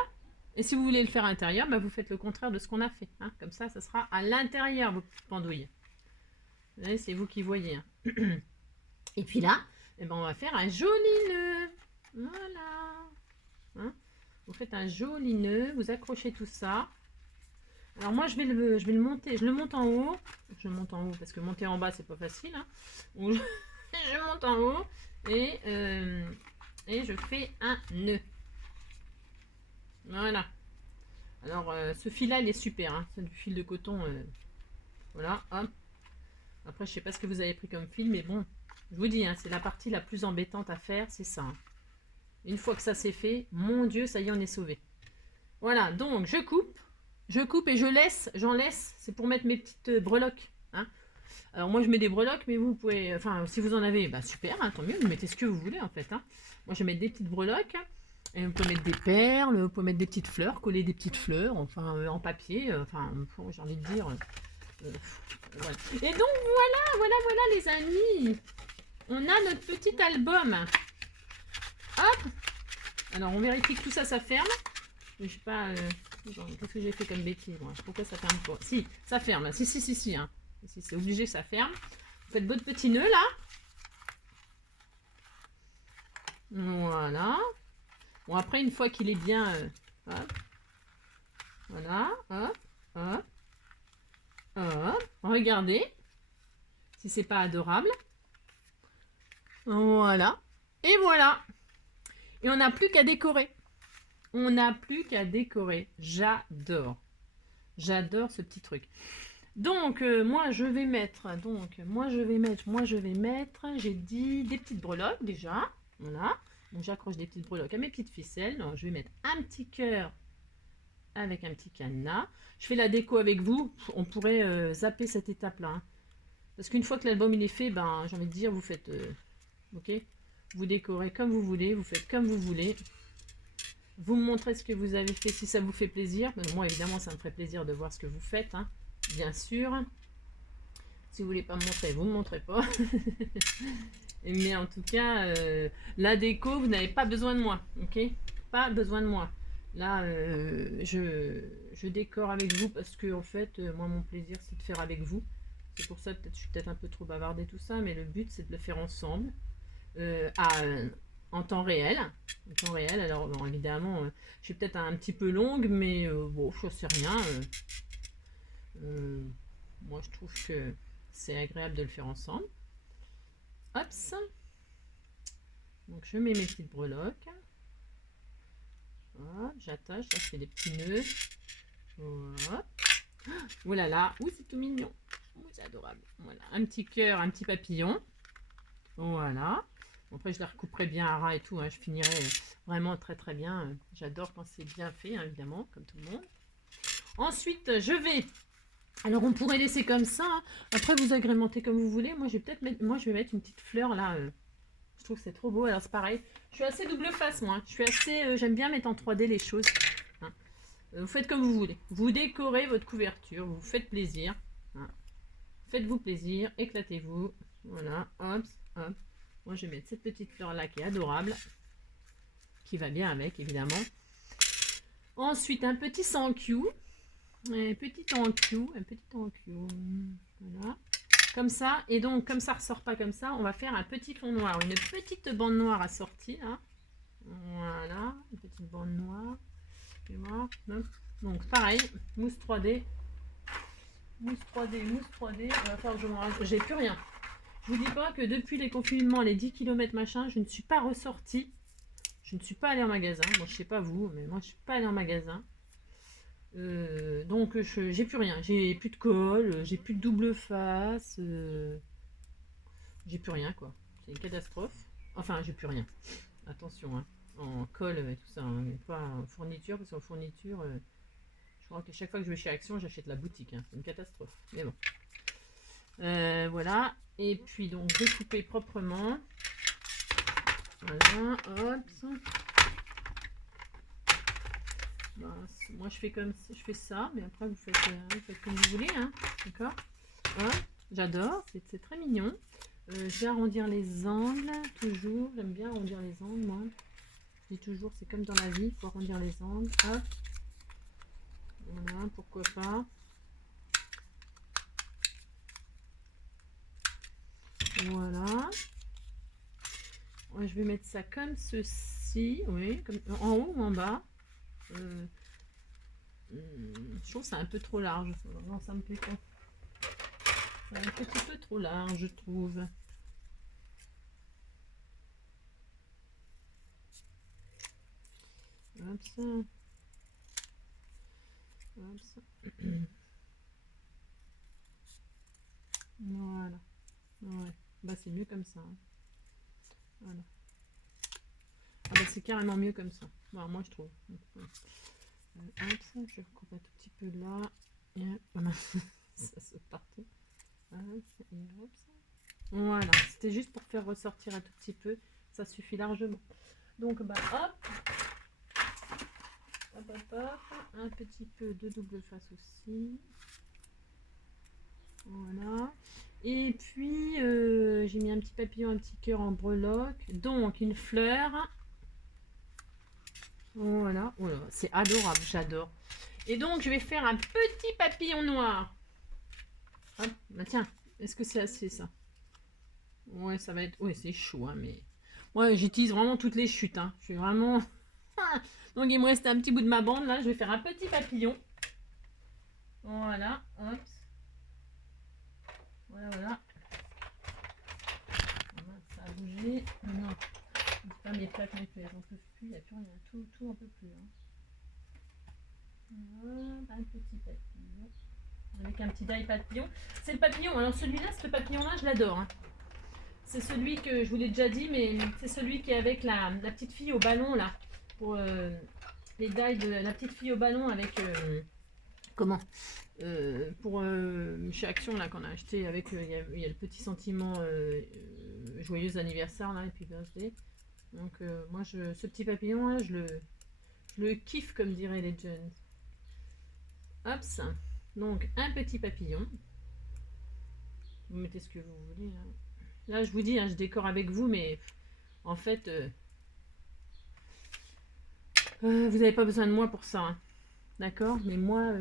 Et si vous voulez le faire à l'intérieur, bah vous faites le contraire de ce qu'on a fait. Hein. Comme ça, ça sera à l'intérieur, vos petites pendouilles. Vous voyez, c'est vous qui voyez. Hein. Et puis là, eh ben, on va faire un joli nœud. Voilà. Hein. Vous faites un joli nœud. Vous accrochez tout ça. Alors moi, je vais le monter. Je le monte en haut. Je monte en haut parce que monter en bas, c'est pas facile. Hein. Je monte en haut. Et je fais un nœud. Voilà. Alors, ce fil-là, il est super. Hein. C'est du fil de coton. Voilà. Hop. Après, je sais pas ce que vous avez pris comme fil, mais bon. Je vous dis, hein, c'est la partie la plus embêtante à faire. C'est ça. Hein. Une fois que ça c'est fait, mon Dieu, ça y est, on est sauvé. Voilà. Donc, je coupe. Je coupe et j'en laisse. C'est pour mettre mes petites breloques. Hein. Alors moi je mets des breloques, mais vous pouvez, enfin si vous en avez, bah super, hein, tant mieux, vous mettez ce que vous voulez en fait. Hein. Moi je vais mettre des petites breloques, et vous pouvez mettre des perles, vous pouvez mettre des petites fleurs, coller des petites fleurs, enfin en papier, enfin j'ai envie de dire. Voilà. Et donc voilà les amis, on a notre petit album. Hop. Alors on vérifie que tout ça ferme. Je sais pas, qu'est-ce que j'ai fait comme bêtise moi. Pourquoi ça ferme pas? Si, ça ferme. Si. Hein. Si c'est obligé que ça ferme. Vous faites votre petit nœud là. Voilà. Bon après une fois qu'il est bien... hop. Voilà. Hop. Hop. Hop. Regardez. Si c'est pas adorable. Voilà. Et voilà. Et on n'a plus qu'à décorer. On n'a plus qu'à décorer. J'adore. J'adore ce petit truc. Donc, moi, je vais mettre, j'ai dit des petites breloques déjà. Voilà. Donc, j'accroche des petites breloques à mes petites ficelles. Donc, je vais mettre un petit cœur avec un petit cadenas. Je fais la déco avec vous. On pourrait zapper cette étape-là. Hein. Parce qu'une fois que l'album il est fait, ben, j'ai envie de dire, vous faites, ok, vous décorez comme vous voulez, vous faites comme vous voulez. Vous me montrez ce que vous avez fait si ça vous fait plaisir. Moi, évidemment, ça me ferait plaisir de voir ce que vous faites. Hein. Bien sûr. Si vous voulez pas me montrer, vous me montrez pas. Mais en tout cas, la déco, vous n'avez pas besoin de moi. Ok? Pas besoin de moi. Là, je décore avec vous parce que, en fait, moi, mon plaisir, c'est de faire avec vous. C'est pour ça que je suis peut-être un peu trop bavardée, tout ça. Mais le but, c'est de le faire ensemble. en temps réel. En temps réel, alors bon, évidemment, je suis peut-être un petit peu longue, mais bon, je sais rien. Moi, je trouve que c'est agréable de le faire ensemble. Hop, donc je mets mes petites breloques. J'attache, là je fais des petits nœuds. Voilà. Oh là là, c'est tout mignon. C'est adorable. Voilà, un petit cœur, un petit papillon. Voilà. Bon, après je les recouperai bien à ras et tout. Hein. Je finirai vraiment très très bien. J'adore quand c'est bien fait, hein, évidemment, comme tout le monde. Ensuite, je vais. Alors on pourrait laisser comme ça. Hein. Après vous agrémentez comme vous voulez. Moi je vais peut-être mettre. Moi je vais mettre une petite fleur là. Je trouve que c'est trop beau. Alors c'est pareil. Je suis assez double face moi. Je suis assez. J'aime bien mettre en 3D les choses. Hein. Vous faites comme vous voulez. Vous décorez votre couverture. Vous faites plaisir. Hein. Faites-vous plaisir. Éclatez-vous. Voilà. Hop. Hop. Moi je vais mettre cette petite fleur là qui est adorable. Qui va bien avec évidemment. Ensuite un petit thank you. Un petit thank you. Voilà. Comme ça, et donc comme ça ressort pas comme ça, on va faire un petit fond noir, une petite bande noire assortie là. Voilà, une petite bande noire. Donc pareil, mousse 3D. Mousse 3D. On va faire, j'ai plus rien. Je vous dis pas que depuis les confinements, les 10 km machin, je ne suis pas ressortie. Je ne suis pas allée en magasin. Bon, je sais pas vous, mais moi je suis pas allée en magasin. Donc j'ai plus rien, j'ai plus de colle, j'ai plus de double face, j'ai plus rien quoi, c'est une catastrophe. Enfin j'ai plus rien, attention hein. En colle et tout ça, hein. Pas en fourniture, parce qu'en fourniture, je crois que chaque fois que je vais chez Action, j'achète la boutique, hein. C'est une catastrophe, mais bon. Voilà, et puis donc découper proprement, voilà, hop. Ben, moi je fais comme ça, je fais ça, mais après vous faites comme vous voulez, hein, d'accord. J'adore, c'est très mignon. Je vais arrondir les angles, toujours, j'aime bien arrondir les angles, moi. Je dis toujours, c'est comme dans la vie, il faut arrondir les angles. Hop. Voilà, pourquoi pas. Voilà. Ouais, je vais mettre ça comme ceci, oui, comme en haut ou en bas. Je trouve que c'est un peu trop large. Non, ça me plaît pas. C'est un petit peu trop large, je trouve. Hop ça. Hop ça. Voilà. Ouais. Bah c'est mieux comme ça. Hein. Voilà. Ah bah c'est carrément mieux comme ça. Bon, moi je trouve. Hop ça, je recoupe un tout petit peu là. Et hop, ça saute partout. Hop, et hop ça. Voilà, c'était juste pour faire ressortir un tout petit peu. Ça suffit largement. Donc bah hop. Un petit peu de double face aussi. Voilà. Et puis j'ai mis un petit papillon, un petit cœur en breloque. Donc une fleur. Voilà. Oh là, c'est adorable, j'adore. Et donc je vais faire un petit papillon noir. Hop, bah tiens, est-ce que c'est assez ça? Ouais, ça va être. Ouais, c'est chaud, hein, mais. Ouais, j'utilise vraiment toutes les chutes. Hein. Je suis vraiment. Donc il me reste un petit bout de ma bande là. Je vais faire un petit papillon. Voilà. Hop. Voilà. Ça a bougé. Non. C'est pas mes plaques, elles en peuvent plus. Il n'y a plus rien. Tout on peut plus. Hein. Voilà, un petit papillon. Avec un petit die papillon. C'est le papillon. Alors celui-là, ce papillon-là, je l'adore. Hein. C'est celui que je vous l'ai déjà dit, mais c'est celui qui est avec la petite fille au ballon là. Pour les die de la petite fille au ballon avec comment pour chez Action là qu'on a acheté avec il y a le petit sentiment joyeux anniversaire là et puis birthday. Donc moi ce petit papillon là je le kiffe comme diraient les jeunes. Hop ça. Donc un petit papillon. Vous mettez ce que vous voulez. Hein. Là je vous dis hein, je décore avec vous mais en fait vous n'avez pas besoin de moi pour ça. Hein. D'accord. Mais moi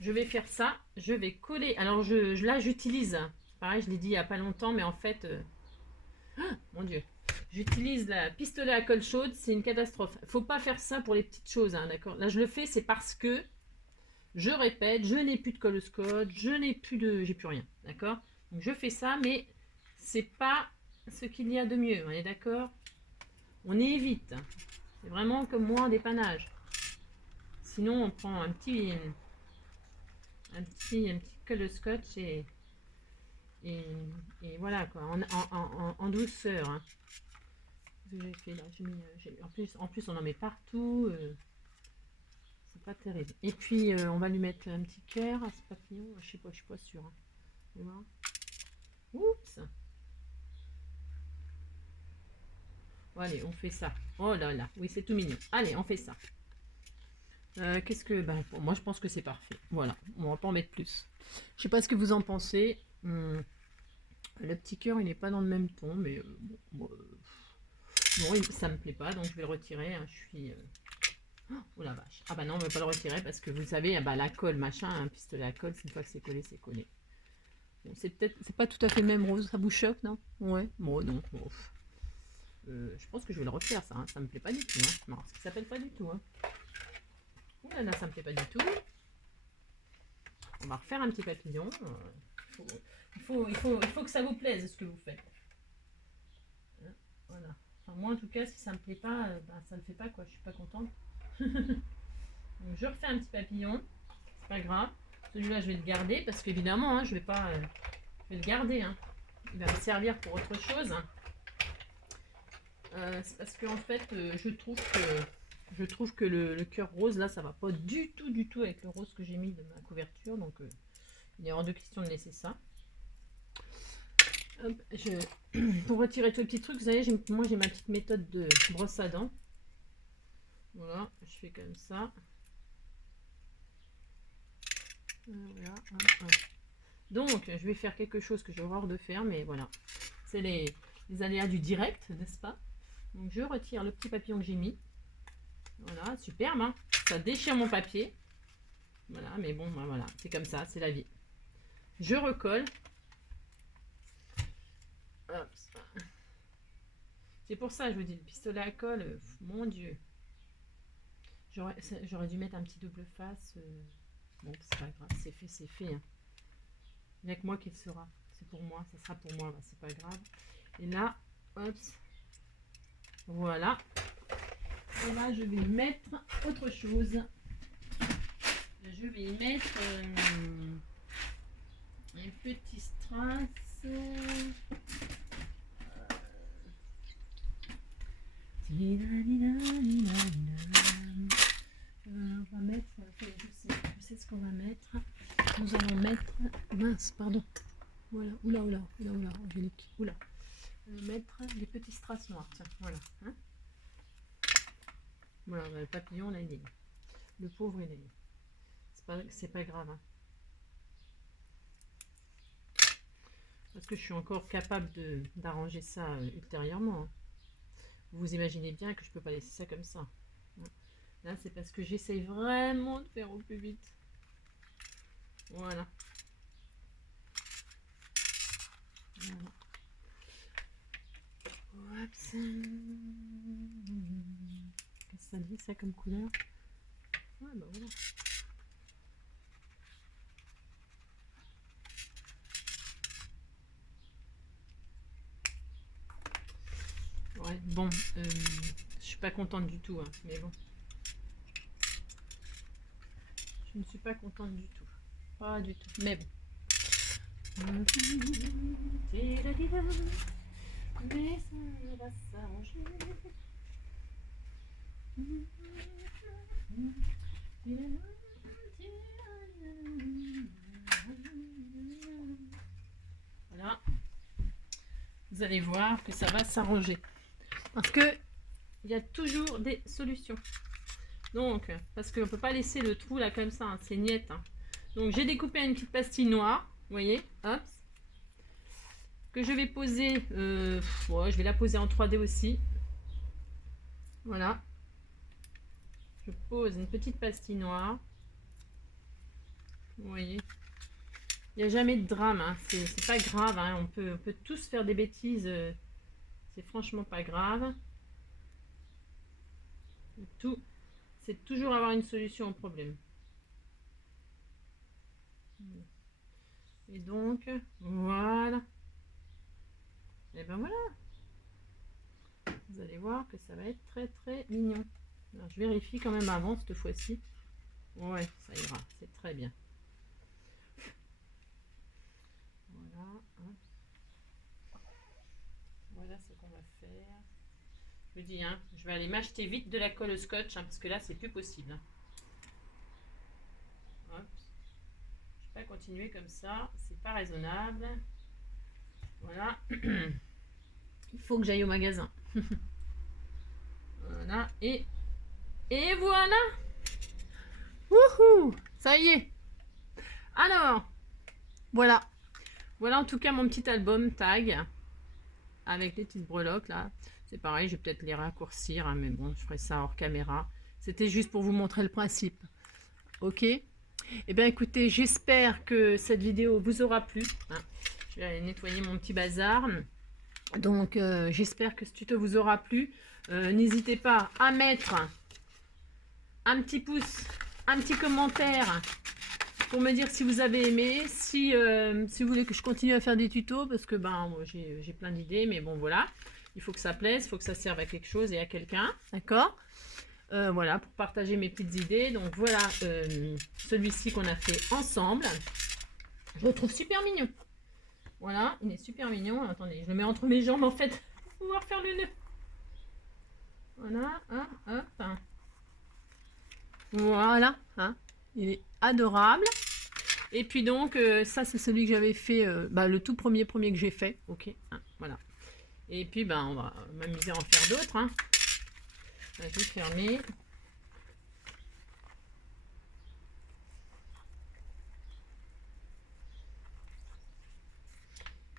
je vais faire ça, je vais coller. Alors là j'utilise, pareil je l'ai dit il n'y a pas longtemps, mais en fait, Mon Dieu. J'utilise la pistolet à colle chaude, c'est une catastrophe. Faut pas faire ça pour les petites choses, hein, d'accord? Là, je le fais, c'est parce que, je répète, je n'ai plus de colle au scotch, je n'ai plus de... j'ai plus rien, d'accord? Donc je fais ça, mais c'est pas ce qu'il y a de mieux, on est d'accord? On évite. C'est vraiment comme moi en dépannage. Sinon, on prend un petit colle au scotch et, et voilà quoi, en douceur. Hein. J'ai fait là, en plus, on en met partout. C'est pas terrible. Et puis, on va lui mettre un petit cœur à ce papillon. Je sais pas, je suis pas sûre. Hein. Voilà. Oups. Bon, allez, on fait ça. Oh là là, oui, c'est tout mignon. Allez, on fait ça. Qu'est-ce que... Ben, pour moi, je pense que c'est parfait. Voilà, on va pas en mettre plus. Je sais pas ce que vous en pensez. Le petit cœur, il n'est pas dans le même ton, mais bon, ça me plaît pas, donc je vais le retirer. Hein, je suis... Oh la vache. Ah bah non, on ne va pas le retirer parce que vous savez, ah bah, la colle, machin, un pistolet à colle, une fois que c'est collé, c'est collé. Bon, c'est pas tout à fait le même rose, ça vous choque, non? Ouais, bon, non. Bon. Je pense que je vais le refaire, ça. Hein. Ça me plaît pas du tout. Hein. Non, ça s'appelle pas du tout. Hein. Ouh là là, ça me plaît pas du tout. On va refaire un petit papillon. Il faut que ça vous plaise ce que vous faites. Voilà. Enfin, moi, en tout cas, si ça me plaît pas, ben, ça le fait pas, quoi. Je suis pas contente. Donc, je refais un petit papillon. C'est pas grave. Celui-là, je vais le garder parce qu'évidemment, hein, je vais pas. Je vais le garder. Hein. Il va me servir pour autre chose. C'est parce que en fait, je trouve que le cœur rose là, ça va pas du tout avec le rose que j'ai mis de ma couverture. Donc, il est hors de question de laisser ça. Hop, pour retirer tous les petits trucs, vous savez, moi j'ai ma petite méthode de brosse à dents. Voilà, je fais comme ça. Voilà, hop, hop. Donc, je vais faire quelque chose que j'ai horreur de faire, mais voilà. C'est les aléas du direct, n'est-ce pas? Donc, je retire le petit papillon que j'ai mis. Voilà, superbe, hein. Ça déchire mon papier. Voilà, mais bon, ben voilà, c'est comme ça, c'est la vie. Je recolle. Hop. C'est pour ça, je vous dis, le pistolet à colle, mon Dieu. J'aurais dû mettre un petit double face. Bon, c'est pas grave, c'est fait, c'est fait. Hein. Il n'y a que moi qui le sera. C'est pour moi, ça sera pour moi, bah, c'est pas grave. Et là, hop, voilà. Et là, je vais y mettre autre chose. Je vais y mettre un petit strass. On va mettre, je sais ce qu'on va mettre. Nous allons mettre, mince, pardon. Voilà, oula, Angélique, oula. On va mettre des petits strass noirs, tiens, voilà. Hein, voilà, le papillon, là, il est là. Le pauvre, il est là. C'est pas grave. Hein. Parce que je suis encore capable d'arranger ça ultérieurement. Hein. Vous imaginez bien que je peux pas laisser ça comme ça. Là, c'est parce que j'essaye vraiment de faire au plus vite. Voilà. Voilà. Qu'est-ce que ça dit, ça, comme couleur? Ah, bah voilà. Ouais, bon, je suis pas contente du tout, hein, mais bon. Je ne suis pas contente du tout. Pas du tout, mais bon. Mais ça va s'arranger. Voilà. Vous allez voir que ça va s'arranger. Parce que il y a toujours des solutions. Donc, parce qu'on ne peut pas laisser le trou là comme ça, hein, c'est niette. Hein. Donc, j'ai découpé une petite pastille noire, vous voyez, hop, que je vais poser, ouais, je vais la poser en 3D aussi. Voilà. Je pose une petite pastille noire. Vous voyez. Il n'y a jamais de drame, hein. C'est pas grave, hein. On peut tous faire des bêtises c'est franchement pas grave. Tout, c'est toujours avoir une solution au problème. Et donc, voilà. Et ben voilà. Vous allez voir que ça va être très très mignon. Alors, je vérifie quand même avant cette fois-ci. Ouais, ça ira, c'est très bien. Voilà. Voilà ce qu'on va faire. Je vous dis, hein, je vais aller m'acheter vite de la colle au scotch, hein, parce que là, c'est plus possible. Hein. Hop. Je ne vais pas continuer comme ça, c'est pas raisonnable. Voilà. Il faut que j'aille au magasin. Voilà. Et voilà. Wouhou! Ça y est. Alors, voilà. Voilà en tout cas mon petit album tag. Avec les petites breloques là. C'est pareil, je vais peut-être les raccourcir, hein, mais bon, je ferai ça hors caméra. C'était juste pour vous montrer le principe. Ok? Eh bien écoutez, j'espère que cette vidéo vous aura plu. Hein. Je vais aller nettoyer mon petit bazar. Donc j'espère que ce tuto vous aura plu. N'hésitez pas à mettre un petit pouce, un petit commentaire pour me dire si vous avez aimé, si vous voulez que je continue à faire des tutos, parce que ben j'ai plein d'idées, mais bon voilà, il faut que ça plaise, il faut que ça serve à quelque chose et à quelqu'un, d'accord? Voilà, pour partager mes petites idées. Donc voilà, celui-ci qu'on a fait ensemble, je le trouve super mignon. Voilà, il est super mignon. Attendez, je le mets entre mes jambes en fait, pour pouvoir faire le nœud. Voilà, hop, hop. Voilà, hein, il est adorable. Et puis donc, ça c'est celui que j'avais fait, le tout premier que j'ai fait. Ok, hein, voilà. Et puis, ben, on va m'amuser à en faire d'autres. Hein. On va tout fermer.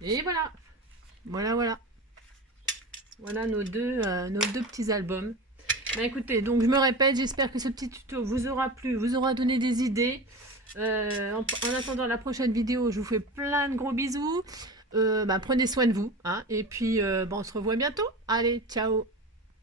Et voilà. Voilà. Voilà nos deux petits albums. Ben, écoutez, donc je me répète, j'espère que ce petit tuto vous aura plu, vous aura donné des idées. En attendant la prochaine vidéo, je vous fais plein de gros bisous. Prenez soin de vous. Hein, et puis, on se revoit bientôt. Allez, ciao!